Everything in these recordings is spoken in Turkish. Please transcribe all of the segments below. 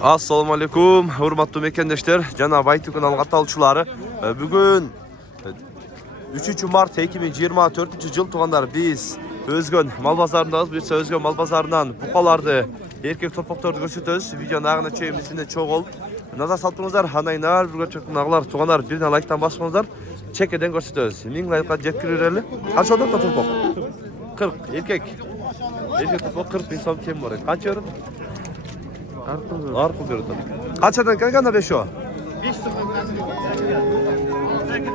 Assalamu alaikum, hurmatly mekendeşler, Jana Baytu kanal katalçıları. Bugün 3 Mart 2024 yıl tuğanlar biz Özgön mal bazarındayız. Biz Özgön mal bazarından buqalardı, erkek torpaqtарды көрсөтөбүz. Видеоны агына чейин сине чогол. Назар салыптыңыздар, анайнар бир көчөктүнагылар туғандар бирден лайктан басыңыздар. Чекеден көрсөтөбүз. 1000 лайкка жеткиреле. Канча одотта torpaq? 40 erkek. Erkek torpaq 40 bin сом кем бар. Канча өрөт? Арқыл берді. Қаншадан қалғанда 5 о?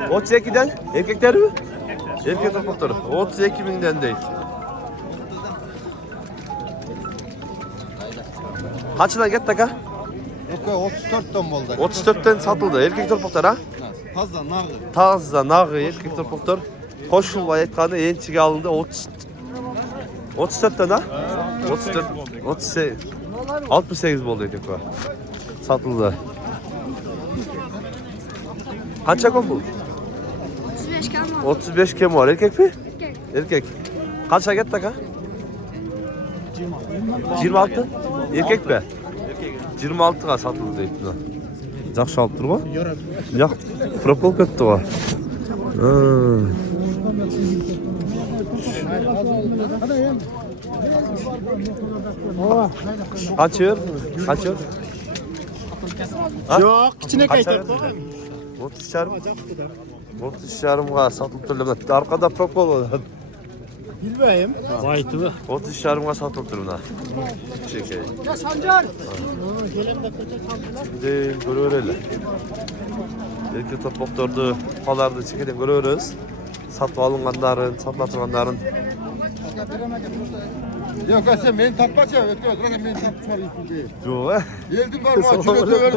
32'den erkekler mi? Erkek torpaqları 32 binden değil. Kaçından gitti ka? 34'ten oldu. 34'ten satıldı erkek torpaqlar ha? Tazda nağı. Tazda nağı erkek torpaqlar. Koşulmay aytqаны ençiге alındı 34'ten ha? 34 38 68 oldu dedik o. Satıldı. Kaça kon bu? 35 kem var. 35 kem var. Erkek mi? Erkek. Erkek. Kaça gitti ka? 26. Erkek mi? 26'ga satıldı deydi. Жақсы алып тұр ғой? Жоқ, пропол кетті ғой. Kaçıyor? Kaçıyor? Yok, içine kayıtlar. 30 şarım. 30 şarımga satılıp turlar. Arkada propol var. Bilmeyim. Baytı mı? 30 şarımga satılıp turlar. Şeker. Ya Sancar. Şimdi görüyoruz. Erkek torpaqtарды, buqalardı çekeden görüyoruz. Satып alınganların, satıla turganların. Yok sen beni tapmaça ya. Ötüyor. Beni tapmaça değil. Yok. Geldim var mı? Cümlete ver.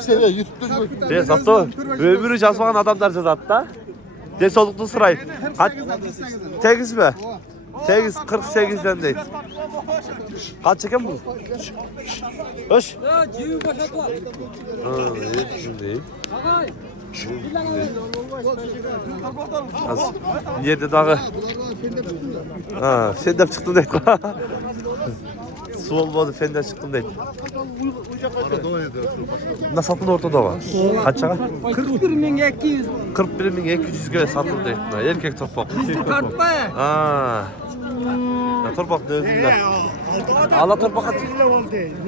Seviye YouTube'da. Ben sattı. Ömürü жазбаған адамдар жазады да. Денсаулықты сұрайды. Тегіз бе? Тегіз 48'den değil. Kaç ekan bu? Hoş. Değil. Az yerde dağı. Ha, fendep çıktım deydi. Su olmadı, fendep çıktım deydi. Nasıl satıldı ortada var? Kaçağa? 41.200. 41.200'ge satıldı deydi. Erkek torpaq. Tartma ya. Ha. Torpaq dövdüler. Ala torpaq kaç?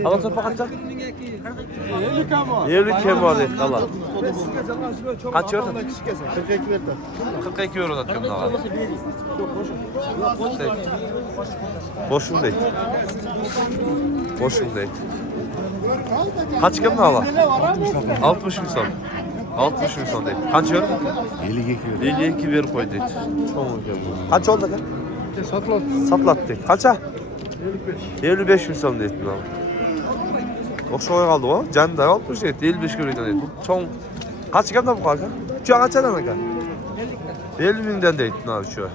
Ala torpaq kaç? 50 kem var deydi. Allah. Kaç euro? 42 euro da diyorum daha. Boşun değil. Boşun değil. Kaç kem daha? 60 bin son. 60 bin son değil. Kaç euro? 52 ver koy deydi. Çok kem. Kaç oldu kan? Satılat deydi. Kaça? 55 bin son deydi. Okşoy kaldı o. Canında 60 deydi. 55 euro deydi. Çok kaç kem de bu kanka? Şu an kaçadan kanka? 50 binden deydi abi şu.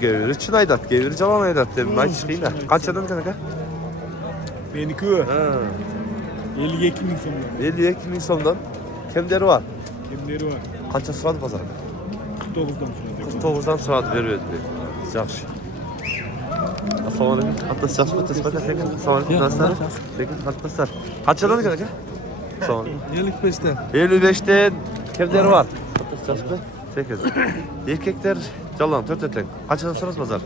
Geviri çın aydat, geviri calan aydat dedim. Ben çıkayım da. Kaçadan kanka? Benimki 52.000 somdan. 52 bin somdan. Kemleri var. Kimleri var? Kaça sıradı pazarda? 49'dan sonra. 49'dan sıradı veriyor dedi. Yaxşı. Assalamu alaikum. Atlas jasp tasbaka sekin. Assalamu alaikum. Nasılsınız? Sekin atlaslar. Kaçadan kanka? Assalamu alaikum. 55'ten. 55'ten kemleri var. Atlas jaspı. Sekin. Erkekler calan 4 eten. Kaçadan sıradı pazar?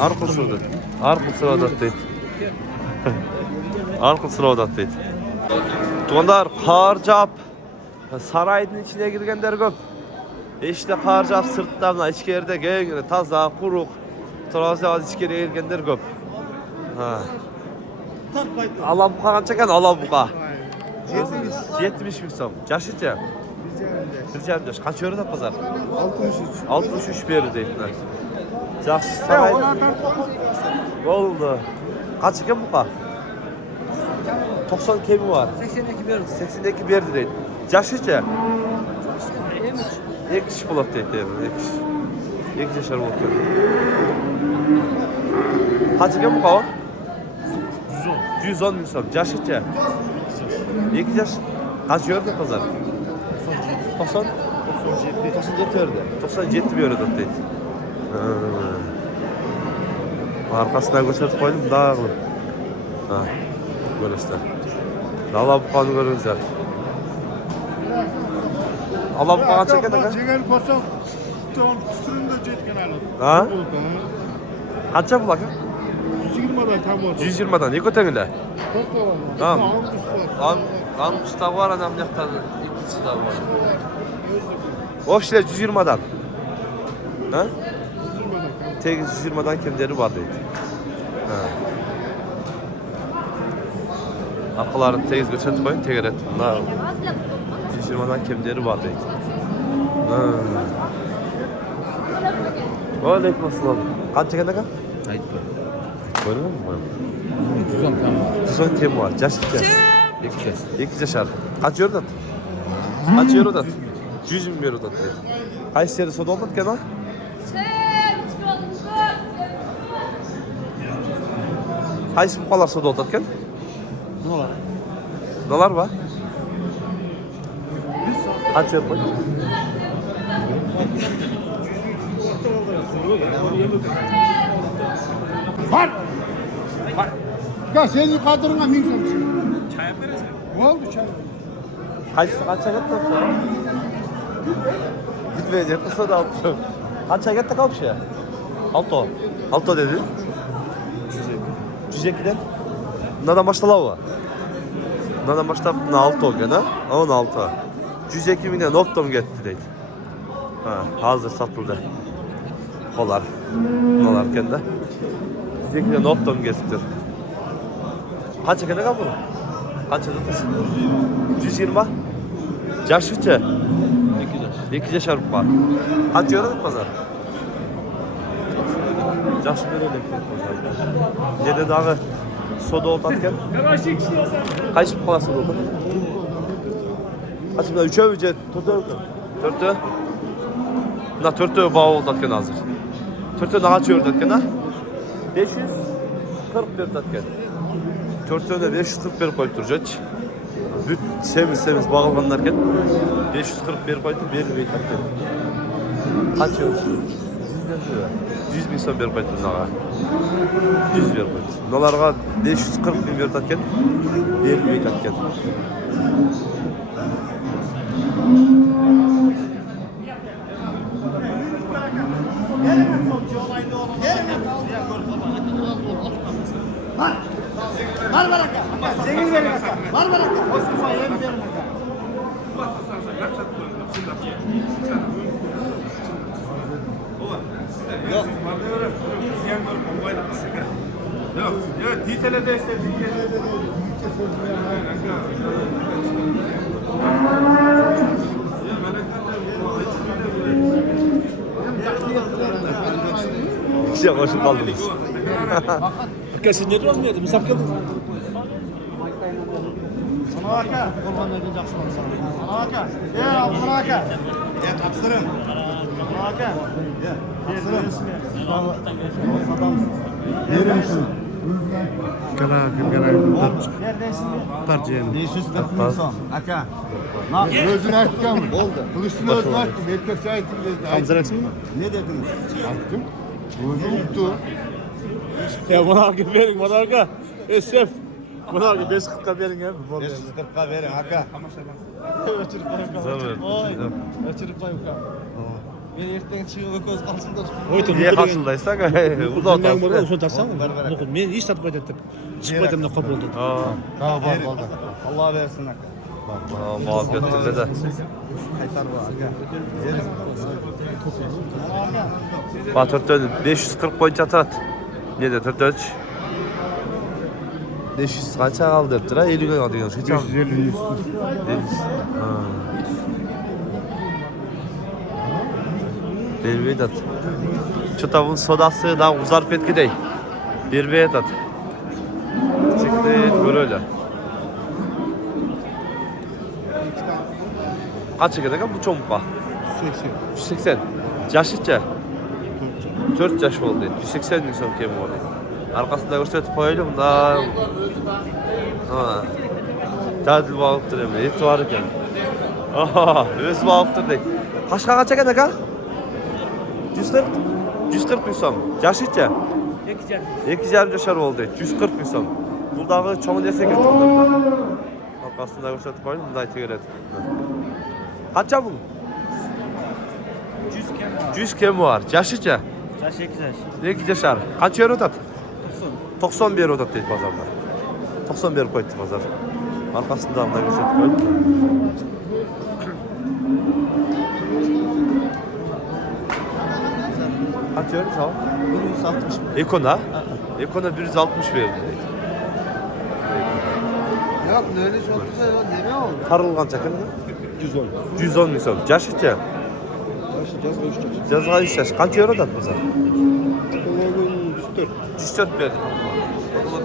Arqıl sıradı. Arqıl sıradı deydi. Arqıl sıradı deydi. Tuğanlar qar jap. Sarayдың içine girgenler көп. İşte qar jap sırtlarına içkeride keng, taza, quruq. Turası içkeriye girgenler көп. Ha. Ala buqa qancha kan? Ala buqa. 70 bin som. Yaşıca? 1 yaş. Kaç euro da pazar? 63 beri deydiler. Yaxşı saray. Oldu. Kaç ekan buqa? 90 kemi var. 82 verdi. 82 berdi deydi. Yaşıca? 2 kişi bulat deydi. 2 yaşar bulat deydi. Kaç ekan buqa o? 110 bin som. Yaşıca? 2 yaş. Kaç euro da pazar? 90? 97 verdi. 97 bir euro da deydi. Arkasına gösterip koydum daha kılım. Ha, görürsün. Dala bukanı görürsün. Allah bukan çeken de. Çeken korsam üstünde çetken alalım. Ha? Kaça bu bakın? 120'dan tam oldu. 120'dan ne kötengile? Tamam. Tamam. Angusta var adam yakta ikisi de var. Ofşile 120'dan. Ha? Tek 120'dan kimleri var deydi. Ha. Akıların tez göçet koyun teger et. Na. 120'dan kimleri var deydi. Ha. Aleyküm selam. Kaç çeken dakika? Aytma. Görüyor musun? Güzel tamam. Son temi var. Yaş kaç? 2 yaş. 2 yaşar. Kaç euro dat? Kaç euro dat? 100 bin euro dat. Kayseri soda oldu gene? Kaysi bu kadar soda oldu gene? Neler var? Kaç euro koy? Var. Var. Ya sen yukarıdırına min sonuç. Çay yaparız. Ne oldu çay? Kaça gitti sonra? Gitmeyecek, kısa da almışım. Kaça gitti kalmış ya? Alto. Alto dedi. 102'den. Bunlardan başta var. Bunlardan başta Alto gene. 16. 102 milyon Optom gitti dedi. Ha, hazır satıldı. Olar. Olar kendi. 102 milyon Optom getirdi. Kaça gene kaldı? Kaça tutasın? 120. Yaş kaçı? 2 yaş arıp var. Kaç euro pazar? Yaş böyle pazar. Ne dağı soda oltatken? Kaç para soda oldu? Kaç para? 3'e 3'e 4'e? Na 4'e bağ oltatken hazır. 4'e ne kaç euro oltatken ha? 540 oltatken. 4'e 541 koyup duracak. Büt semiz bağlanlarken 541 koydu, bir bey taktı. Kaç euro? 100 bin son bir koydu nağa. 100 bir koydu. Dolarga 540 bin bir tatken, bir bey tatken. Var baraka. Cengiz verin baraka. Var baraka. Mustafa yem verin baraka. Yok. Yok, ditelede işte ditelede. İşte hoşum kaldınız. Kesin ne diyorsun ya? Misafir geldin. Sana baraka. Kurban edin жақсы болса. Sana baraka. Al baraka. Tapsırın. Baraka. Tapsırın. Verin şunu. Neredesin? Tarcıyım. 540 bin son. Aka. Özünü açtım. Oldu. Kılıçını özünü açtım. Erkek şahitim dedi. Hamzaraksın mı? Ne dediniz? Açtım. Özü unuttu. Ya bana arka verin, bana arka. Esef. Bana arka 540'a verin ya. 540'a verin aka. Öçürüp koyup Oy. Öçürüp koyup Ben erten çıkıp göz kalsın da. Oytun. Niye hasıldaysak? Burada Ondan burada otasın. şunu taksana. Bakın men hiç tatbay ettim. Çıkmadım da kabul oldu. Tamam var var. Allah versin aka. Muhabbetinde de. Kaytar bu aka. Verin. Batırtön 540 boyunca atat. Ne de 44? 500 kaça kaldı derttir ha? 50 gün kaldı. 550 üstü. Bir vedat. Şu tavuğun sodası daha uzarıp etkidey. Bir vedat. Çıktı böyle. Kaç gerek bu çompa? 180. Yaşlıca. 4 yaş oldu. 180 bin son kemi oldu. Arkasında gösterip koyalım da. Ha. Tadil bağıptır emre. Eti var iken. Aha, öz bağıptır dey. Kaçka kaça gerek ha? 140. 140 bin son. Yaşlıca. 2,5 yaşar oldu deydi. 140 bin so'm. Buldagı çoğun desek etti. Arkasında gösterip koydum. Bunday tegeledi. Kaça bu? 100 kemi var. Yaşıca? Yaş 2 yaş. 2 yaşar. Kaç euro ödedi? 90 euro ödedi deydi pazarda. 90 euro koydu pazar. Arkasında bunday gösterip koydum. Kaç euro sağ ol? 160. Ekona? Ekona 160 verdi deydi. Yok öyle çok güzel o ne oldu? Karılgan çakır mı? 110. 110 bin so'm. Yaşıca? Yaşayacağız 5 yaş. Yazığa 3 yaş. Kaç euro ödedi pazar? Bugün 104. 104 verdim.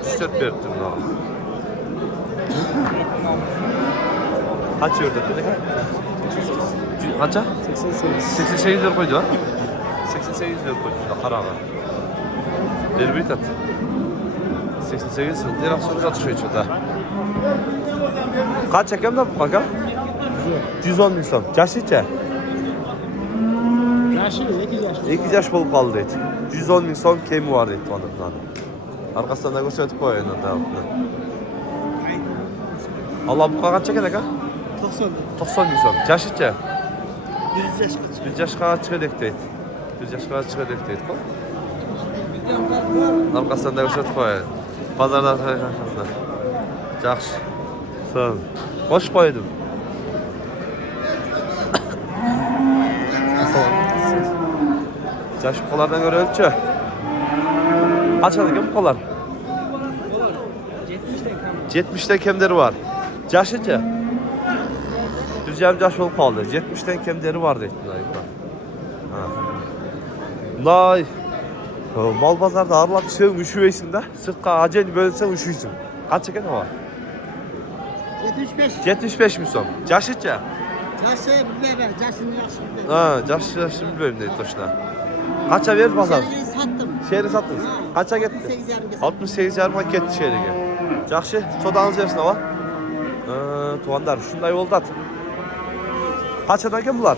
104 verdim. Kaç euro ödedi? Kaça? 88 lira koydu ha? 88 lira koydu da karağa. Bir tat. 88 lira. Direkt sonra atışıyor içinde. Kaç çekem de bu kaka? 110 bin so'm. Yaşıca? Yaşı 2 yaş. 2 yaş bolup kaldı deydi. 110 bin so'm kemi var deydi onun. Arkasından da gösterip koyuyor devamlı. Allah bu kaç çeken aka? 90 bin so'm. Yaşıca? 1 yaş kaç? 1 yaşqa chiqdik deydi. 1 yaşqa chiqdik deydi. Arkasından da gösterip koyuyor. Pazarda arkasında. Yaxşı. Sağ ol. Hoş koydum. Yaş bukalardan göre ölçü. Kaç adı bu bukalar? 70'ten kemleri var. Yaşıca? 120 yaş olup kaldı. 70'ten kemleri var deydi. Nay. Mal pazarda ağırlap düşüyorsun, üşüyorsun da. Sırtka acayip bölünsen üşüyorsun. Kaç çeken o var? 75. 75 mi son? Yaşıca? Yaşı bilmem. Yaşını yaşı bilmem. Ha, yaşını bilmiyorum deydi toşuna. Kaça verir pazar? Şehri sattım. Şehri sattınız. Kaça gitti? 68 yarım geçti. 68 yarıma gitti şehriye. Yaxşı, sodanız versin hava. Tuğanlar, şunday oldu at. Kaçadan kim bunlar?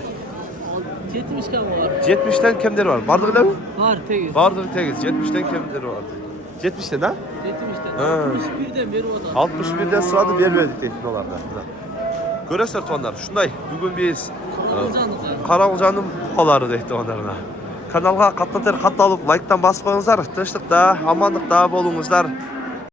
70 kam var. 70'ten kimleri var? Vardır mı? Var tegiz. Vardır tegiz. 70'ten kimleri var? 70'ten ha? 70'ten. Ha. 61'den beri o da. 61'den sırada vermedik deyip olarda. Görürsün tuğanlar, şunday. Bugün biz Karagılcan'ın bukaları deydi onlarına. Kanalga katlanır, katlanıp, like'tan basıp koyunuzlar. Tinchlikda, amanlıkta bolunuzlar.